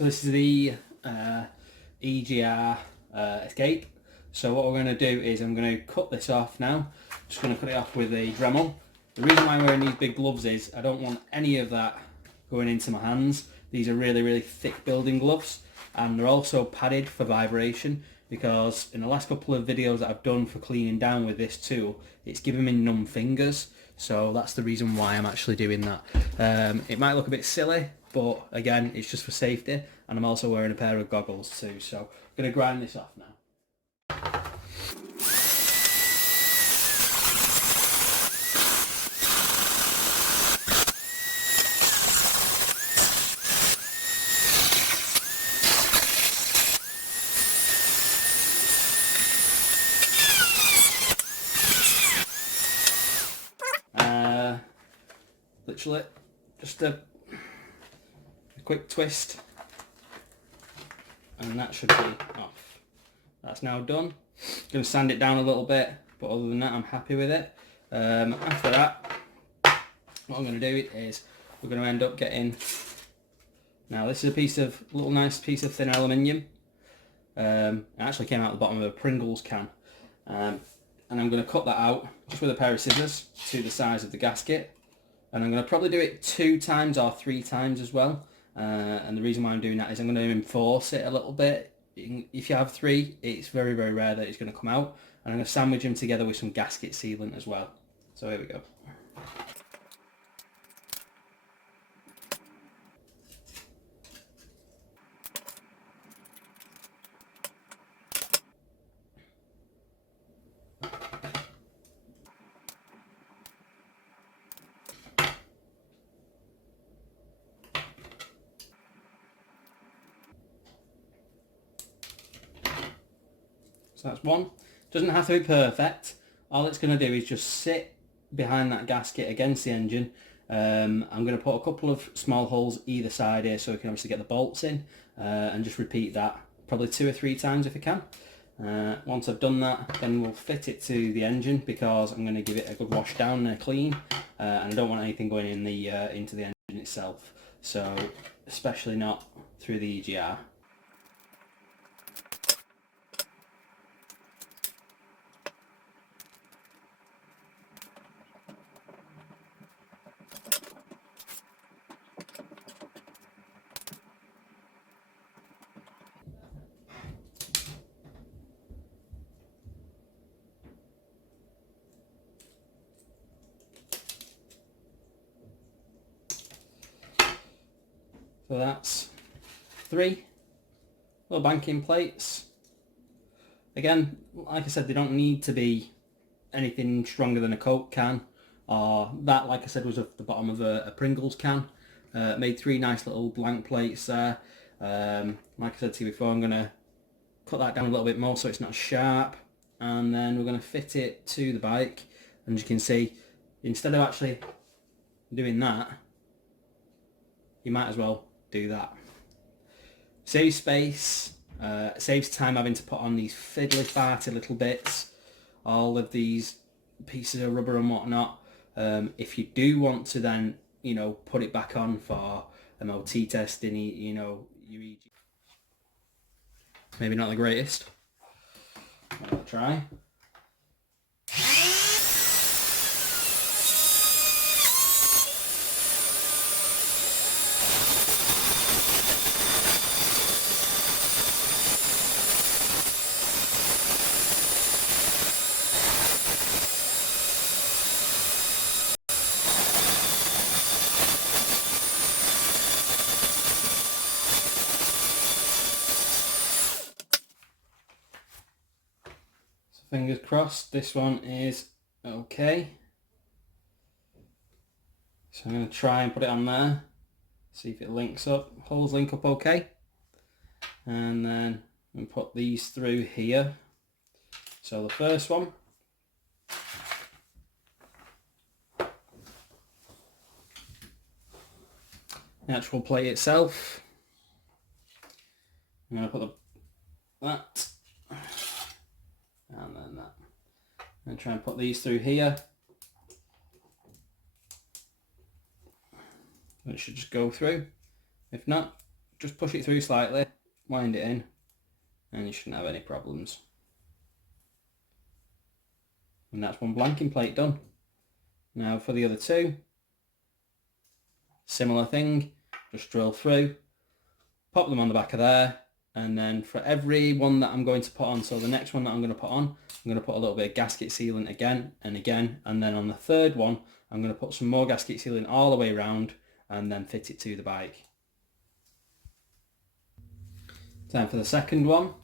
So this is the EGR escape. So what we're going to do is I'm going to cut this off now. Just going to cut it off with a Dremel. The reason why I'm wearing these big gloves is I don't want any of that going into my hands. These are really thick building gloves, and they're also padded for vibration, because in the last couple of videos that I've done for cleaning down with this tool, it's given me numb fingers. So that's the reason why I'm actually doing that. It might look a bit silly, but again, it's just for safety, and I'm also wearing a pair of goggles too. So I'm going to grind this off now. Literally just a quick twist and that should be off. That's now done. Going to sand it down a little bit, but other than that I'm happy with it. After that, what I'm going to do is we're going to end up getting, now this is a little nice piece of thin aluminium. It actually came out the bottom of a Pringles can, and I'm going to cut that out just with a pair of scissors to the size of the gasket. And I'm going to probably do it 2 times or 3 times as well. And the reason why I'm doing that is I'm going to enforce it a little bit. If you have 3, it's very rare that it's going to come out. And I'm going to sandwich them together with some gasket sealant as well. So here we go. So that's one. Doesn't have to be perfect. All it's going to do is just sit behind that gasket against the engine. I'm going to put a couple of small holes either side here so we can obviously get the bolts in, and just repeat that probably 2 or 3 times if I can. Once I've done that, then we'll fit it to the engine, because I'm going to give it a good wash down and a clean, and I don't want anything going in the into the engine itself. So especially not through the EGR. So that's 3 little banking plates. Again, like I said, they don't need to be anything stronger than a Coke can, or that, like I said, was at the bottom of a Pringles can. Made 3 nice little blank plates there. Like I said to you before, I'm going to cut that down a little bit more so it's not sharp, and then we're going to fit it to the bike. And as you can see, instead of actually doing that, you might as well do that. Saves space, saves time having to put on these fiddly farty little bits, all of these pieces of rubber and whatnot. If you do want to then, you know, put it back on for MOT testing, you know, your EGR, maybe not the greatest. I'll try. Fingers crossed this one is okay. So I'm going to try and put it on there, see if it links up. Holes link up okay. And then I'm put these through here. So the first one, the actual plate itself, I'm going to put that and then that, and try and put these through here. It should just go through. If not, just push it through slightly, wind it in, and you shouldn't have any problems. And that's one blanking plate done. Now for the other two, similar thing, just drill through, pop them on the back of there, and then for every one that I'm going to put on, so the next one that I'm going to put on, I'm going to put a little bit of gasket sealant again and again, and then on the third one, I'm going to put some more gasket sealant all the way around and then fit it to the bike. Time for the second one.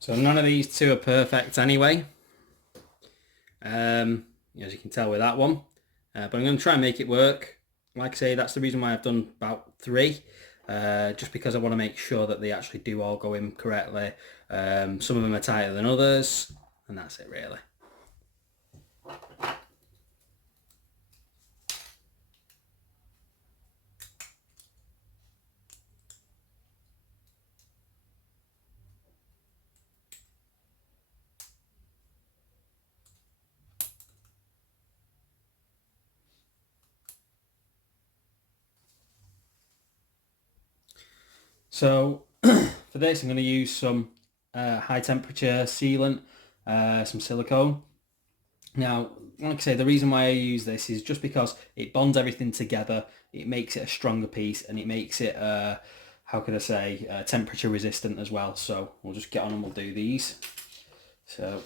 So none of these two are perfect anyway, as you can tell with that one, but I'm going to try and make it work. Like I say, that's the reason why I've done about 3, just because I want to make sure that they actually do all go in correctly. Some of them are tighter than others, and that's it really. So for this I'm going to use some high temperature sealant, some silicone. Now, like I say, the reason why I use this is just because it bonds everything together, it makes it a stronger piece, and it makes it, how could I say, temperature resistant as well. So we'll just get on and we'll do these. So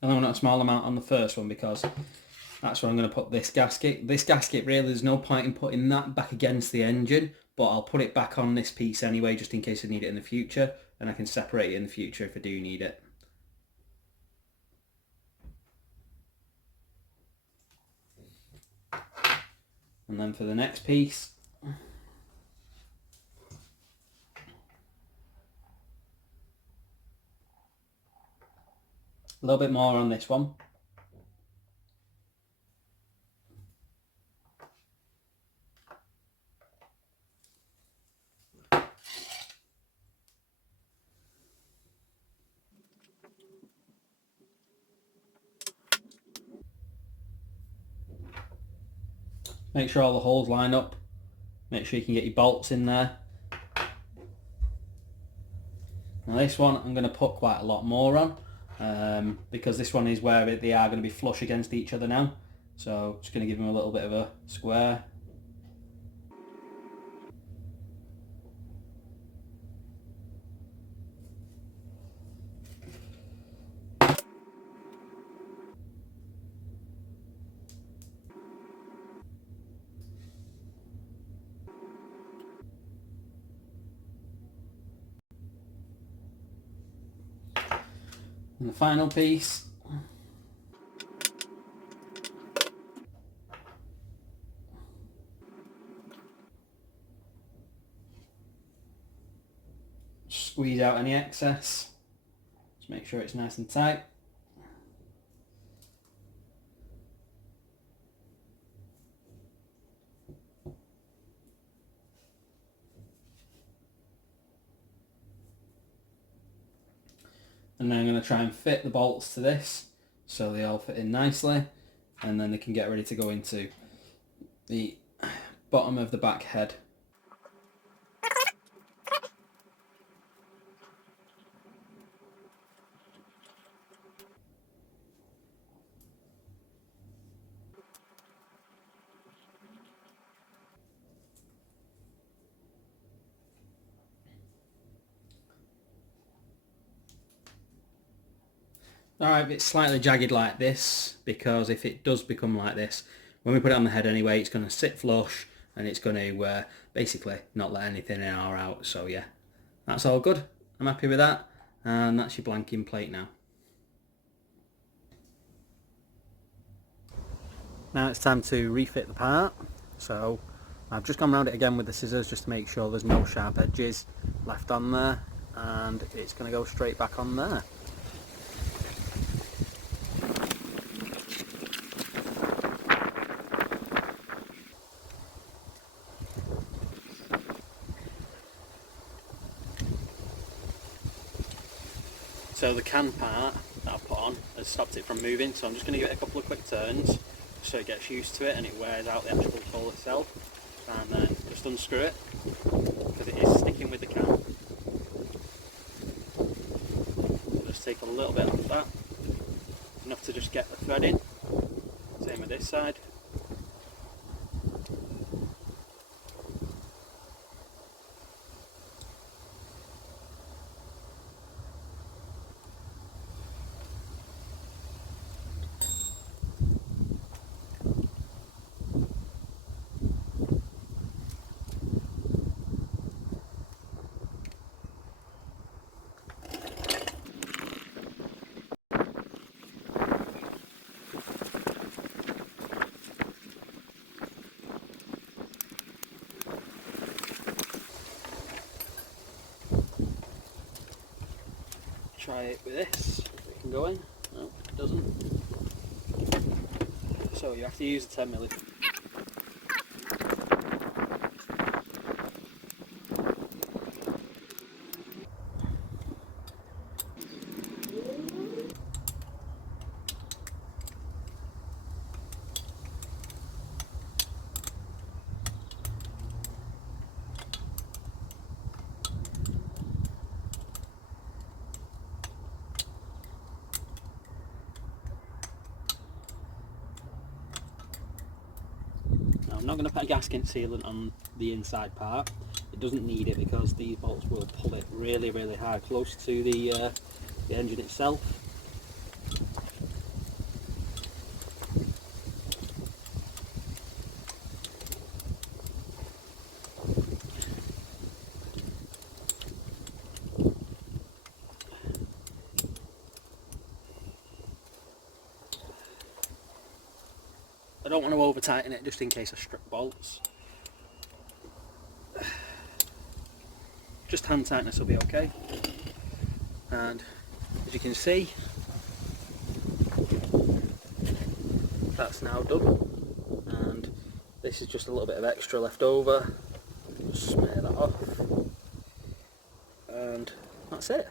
and I'm going to put a small amount on the first one because that's where I'm going to put this gasket. This gasket, really, there's no point in putting that back against the engine, but I'll put it back on this piece anyway, just in case I need it in the future, and I can separate it in the future if I do need it. And then for the next piece, a little bit more on this one. Make sure all the holes line up. Make sure you can get your bolts in there. Now this one I'm going to put quite a lot more on, because this one is where they are going to be flush against each other now. So just going to give them a little bit of a square. And the final piece, squeeze out any excess, just make sure it's nice and tight. And then I'm going to try and fit the bolts to this so they all fit in nicely, and then they can get ready to go into the bottom of the back head. Alright, it's slightly jagged like this, because if it does become like this, when we put it on the head anyway, it's going to sit flush and it's going to basically not let anything in or out. So yeah, that's all good. I'm happy with that, and that's your blanking plate now. Now it's time to refit the part. So I've just gone around it again with the scissors just to make sure there's no sharp edges left on there, and it's going to go straight back on there. So the can part that I've put on has stopped it from moving, so I'm just going to give it a couple of quick turns so it gets used to it and it wears out the actual tool itself, and then just unscrew it because it is sticking with the can. Just take a little bit off that, enough to just get the thread in. Same with this side. Try it with this, if it can go in. No, it doesn't. So you have to use the 10mm. I'm not going to put a gasket sealant on the inside part. It doesn't need it because these bolts will pull it really high, close to the engine itself. I don't want to over tighten it just in case I strip bolts. Just hand tightness will be okay. And as you can see, that's now done. And this is just a little bit of extra left over. Just smear that off. And that's it.